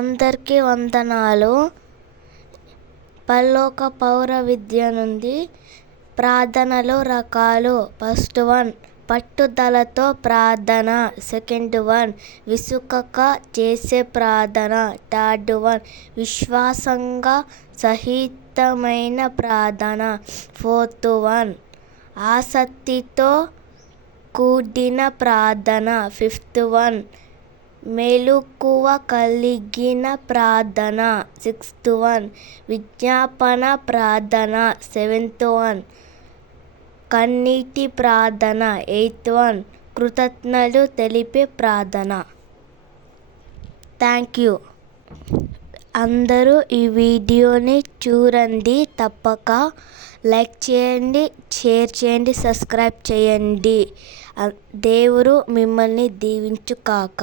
అందరికీ వందనాలు. పరలోక పౌర విద్య నుండి ప్రార్థనలు రకాలు. ఫస్ట్ వన్, పట్టుదలతో ప్రార్థన. సెకండ్ వన్, విసుకక చేసే ప్రార్థన. థర్డ్ వన్, విశ్వాసంగా సహితమైన ప్రార్థన. ఫోర్త్ వన్, ఆసక్తితో కూడిన ప్రార్థన. ఫిఫ్త్ వన్, మెలకువ కలిగిన ప్రార్థన. సిక్స్త్ వన్, విజ్ఞాపన ప్రార్థన. సెవెంత్ వన్, కన్నీటి ప్రార్థన. ఎయిత్ వన్, కృతజ్ఞతలు తెలిపే ప్రార్థన. Thank you. అందరూ ఈ వీడియోని చూడండి. తప్పక లైక్ చేయండి, షేర్ చేయండి, సబ్స్క్రైబ్ చేయండి. దేవుడు మిమ్మల్ని దీవించుగాక.